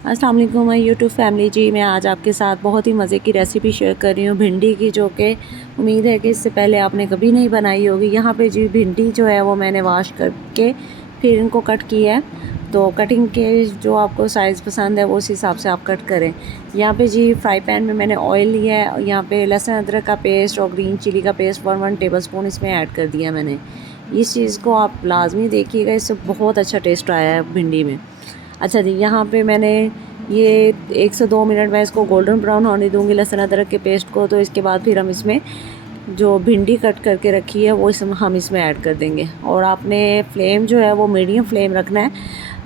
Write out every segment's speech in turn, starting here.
अस्सलाम वालेकुम my YouTube family जी। मैं आज आपके साथ बहुत ही मज़े की रेसिपी शेयर कर रही हूँ भिंडी की, जो कि उम्मीद है कि इससे पहले आपने कभी नहीं बनाई होगी। यहाँ पे जी भिंडी जो है वो मैंने वॉश करके फिर इनको कट किया है। तो कटिंग के जो आपको साइज़ पसंद है वो उस हिसाब से आप कट करें। यहाँ पे जी फ्राई पैन में मैंने ऑयल लिया है। यहाँ पे लहसुन अदरक का पेस्ट और ग्रीन चिली का पेस्ट 1 टेबल स्पून इसमें ऐड कर दिया मैंने। इस चीज़ को आप लाजमी देखिएगा, इससे बहुत अच्छा टेस्ट आया है भिंडी में। अच्छा जी, यहाँ पे मैंने ये 1 से 2 मिनट मैं इसको गोल्डन ब्राउन होने दूँगी लहसुन अदरक के पेस्ट को। तो इसके बाद फिर हम इसमें जो भिंडी कट करके रखी है वो हम इसमें ऐड कर देंगे। और आपने फ्लेम जो है वो मीडियम फ्लेम रखना है।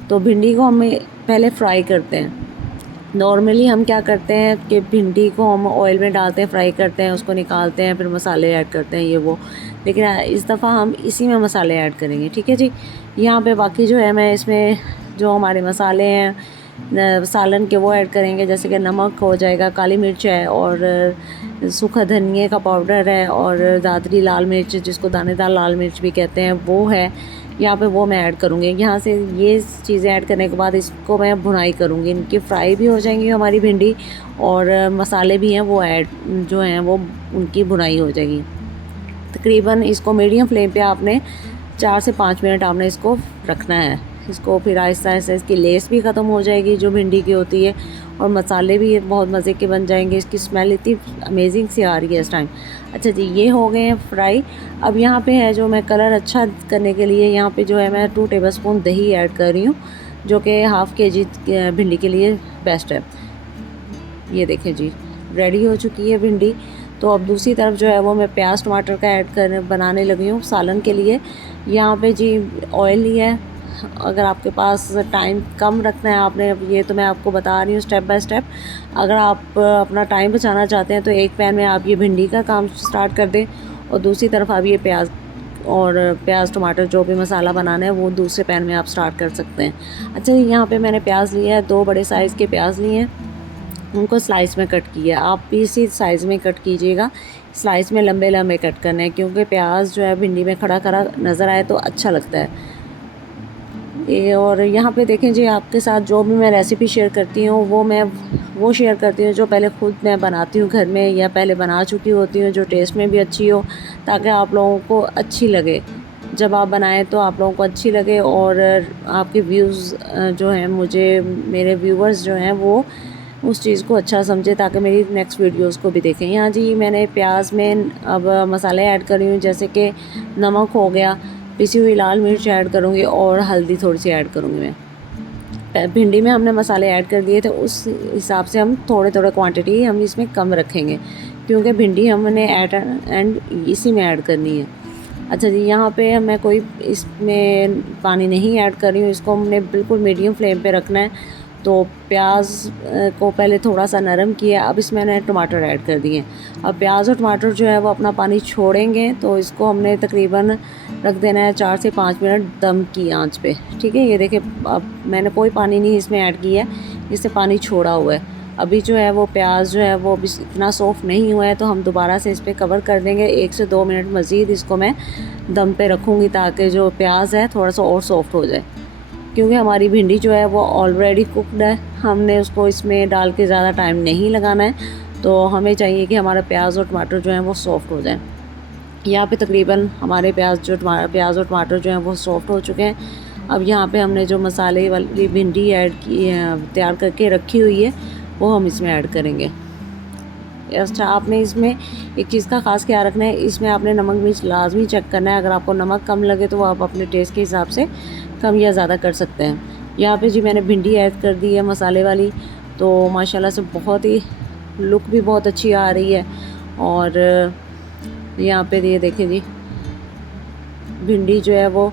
तो भिंडी को हम पहले फ्राई करते हैं। नॉर्मली हम क्या करते हैं कि भिंडी को हम ऑयल में डालते हैं, फ्राई करते हैं, उसको निकालते हैं, फिर मसाले ऐड करते हैं ये वो। लेकिन इस दफ़ा हम इसी में मसाले ऐड करेंगे, ठीक है जी। यहाँ पे बाकी जो है मैं इसमें जो हमारे मसाले हैं सालन के वो ऐड करेंगे, जैसे कि नमक हो जाएगा, काली मिर्च है और सूखा धनिया का पाउडर है और दादरी लाल मिर्च जिसको दानेदार लाल मिर्च भी कहते हैं वो है। यहाँ पे वो मैं ऐड करूँगी। यहाँ से ये चीज़ें ऐड करने के बाद इसको मैं भुनाई करूँगी, इनकी फ्राई भी हो जाएंगी हमारी भिंडी और मसाले भी हैं वो ऐड जो हैं वो उनकी भुनाई हो जाएगी। तकरीबन इसको मीडियम फ्लेम पे आपने 4 से 5 मिनट आपने इसको रखना है। इसको फिर आहिस्ता आहिस्ता इसकी लेस भी ख़त्म हो जाएगी जो भिंडी की होती है और मसाले भी बहुत मज़े के बन जाएंगे। इसकी स्मेल इतनी अमेजिंग सी आ रही है इस टाइम। अच्छा जी, ये हो गए हैं फ्राई। अब यहाँ पे है जो मैं कलर अच्छा करने के लिए यहाँ पे जो है मैं 2 टेबल स्पून दही ऐड कर रही हूँ, जो कि हाफ़ kg भिंडी के लिए बेस्ट है। ये देखें जी, रेडी हो चुकी है भिंडी। तो अब दूसरी तरफ जो है वो मैं प्याज टमाटर का ऐड कर बनाने लगी हूँ सालन के लिए। यहाँ पे जी ऑयल लिया है। अगर आपके पास टाइम कम रखना है आपने, ये तो मैं आपको बता रही हूँ स्टेप बाय स्टेप। अगर आप अपना टाइम बचाना चाहते हैं तो एक पैन में आप ये भिंडी का काम स्टार्ट कर दें और दूसरी तरफ आप ये प्याज टमाटर जो भी मसाला बनाना है वो दूसरे पैन में आप स्टार्ट कर सकते हैं। अच्छा, यहाँ पे मैंने प्याज लिया है, 2 बड़े साइज़ के प्याज लिए हैं, उनको स्लाइस में कट किया। आप भी इसी साइज़ में कट कीजिएगा, स्लाइस में लंबे लंबे कट करने हैं, क्योंकि प्याज जो है भिंडी में खड़ा खड़ा नज़र आए तो अच्छा लगता है ये। और यहाँ पे देखें जी, आपके साथ जो भी मैं रेसिपी शेयर करती हूँ वो शेयर करती हूँ जो पहले खुद मैं बनाती हूँ घर में या पहले बना चुकी होती हूँ, जो टेस्ट में भी अच्छी हो, ताकि आप लोगों को अच्छी लगे। जब आप बनाएं तो आप लोगों को अच्छी लगे और आपके व्यूज़ जो हैं, मुझे मेरे व्यूवर्स जो हैं वो उस चीज़ को अच्छा समझे, ताकि मेरी नेक्स्ट वीडियोस को भी देखें। यहाँ जी मैंने प्याज में अब मसाले ऐड कर रही हूँ, जैसे कि नमक हो गया, पिसी हुई लाल मिर्च ऐड करूँगी और हल्दी थोड़ी सी ऐड करूँगी मैं। भिंडी में हमने मसाले ऐड कर दिए थे, उस हिसाब से हम थोड़े थोड़े क्वांटिटी हम इसमें कम रखेंगे, क्योंकि भिंडी हमने एंड इसी में ऐड करनी है। अच्छा जी, यहाँ पे मैं कोई इसमें पानी नहीं ऐड कर रही हूँ, इसको हमने बिल्कुल मीडियम फ्लेम पे रखना है। तो प्याज को पहले थोड़ा सा नरम किया, अब इसमें मैंने टमाटर ऐड कर दिए। अब प्याज और टमाटर जो है वो अपना पानी छोड़ेंगे, तो इसको हमने तकरीबन रख देना है 4 से 5 मिनट दम की आंच पे, ठीक है। ये देखिए, अब मैंने कोई पानी नहीं इसमें ऐड किया है, इससे पानी छोड़ा हुआ है। अभी जो है वो प्याज जो है वो अभी इतना सॉफ्ट नहीं हुआ है, तो हम दोबारा से इस पर कवर कर देंगे। 1 से 2 मिनट मज़ीद इसको मैं दम पे रखूँगी, ताकि जो प्याज है थोड़ा सा और सॉफ्ट हो जाए, क्योंकि हमारी भिंडी जो है वो ऑलरेडी कुकड है। हमने उसको इसमें डाल के ज़्यादा टाइम नहीं लगाना है, तो हमें चाहिए कि हमारा प्याज और टमाटर जो हैं वो सॉफ्ट हो जाए। यहाँ पे तकरीबन हमारे प्याज और टमाटर जो हैं वो सॉफ्ट हो चुके हैं। अब यहाँ पे हमने जो मसाले वाली भिंडी ऐड की तैयार करके रखी हुई है वो हम इसमें ऐड करेंगे। अच्छा, आपने इसमें एक चीज़ का ख़ास ख्याल रखना है, इसमें आपने नमक मिर्च लाजमी चेक करना है। अगर आपको नमक कम लगे तो आप अपने टेस्ट के हिसाब से कम या ज़्यादा कर सकते हैं। यहाँ पे जी मैंने भिंडी ऐड कर दी है मसाले वाली, तो माशाल्लाह से बहुत ही लुक भी बहुत अच्छी आ रही है। और यहाँ पे ये देखें जी, भिंडी जो है वो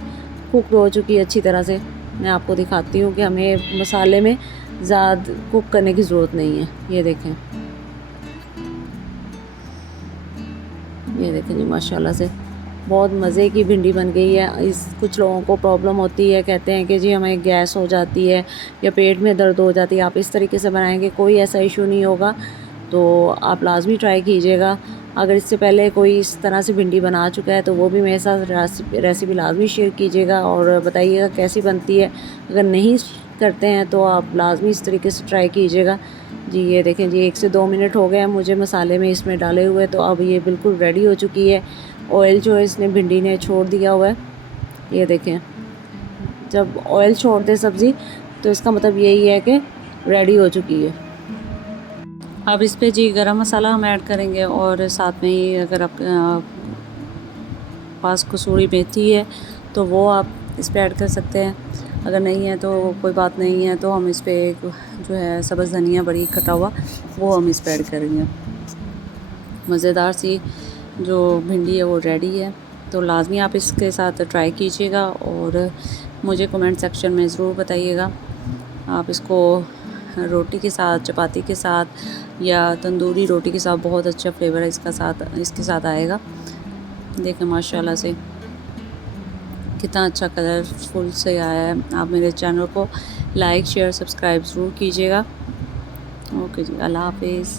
कुक हो चुकी है अच्छी तरह से। मैं आपको दिखाती हूँ कि हमें मसाले में ज़्यादा कुक करने की ज़रूरत नहीं है। ये देखें जी, माशाल्लाह से बहुत मज़े की भिंडी बन गई है। कुछ लोगों को प्रॉब्लम होती है, कहते हैं कि जी हमें गैस हो जाती है या पेट में दर्द हो जाती है। आप इस तरीके से बनाएंगे कोई ऐसा इशू नहीं होगा, तो आप लाजमी ट्राई कीजिएगा। अगर इससे पहले कोई इस तरह से भिंडी बना चुका है तो वो भी मेरे साथ रेसिपी लाजमी शेयर कीजिएगा और बताइएगा कैसी बनती है। अगर नहीं करते हैं तो आप लाजमी इस तरीके से ट्राई कीजिएगा जी। ये देखें जी 1 से 2 मिनट हो गए हैं मुझे मसाले में इसमें डाले हुए, तो अब ये बिल्कुल रेडी हो चुकी है। ऑयल जो है इसने भिंडी ने छोड़ दिया हुआ है। ये देखें, जब ऑयल छोड़ दे सब्ज़ी तो इसका मतलब यही है कि रेडी हो चुकी है। अब इस पे जी गरम मसाला हम ऐड करेंगे और साथ में ही अगर आप पास कसूरी मेथी है तो वो आप इस पे ऐड कर सकते हैं। अगर नहीं है तो कोई बात नहीं है, तो हम इस पे जो है सब्ज़ धनिया बड़ी कटा हुआ वो हम इस पे ऐड करेंगे। मज़ेदार सी जो भिंडी है वो रेडी है, तो लाजमी आप इसके साथ ट्राई कीजिएगा और मुझे कमेंट सेक्शन में ज़रूर बताइएगा आप इसको रोटी के साथ, चपाती के साथ या तंदूरी रोटी के साथ बहुत अच्छा फ्लेवर है इसके साथ आएगा। देखें माशाल्लाह से कितना अच्छा कलरफुल से आया है। आप मेरे चैनल को लाइक शेयर सब्सक्राइब ज़रूर कीजिएगा। ओके जी, अल्लाह हाफिज़।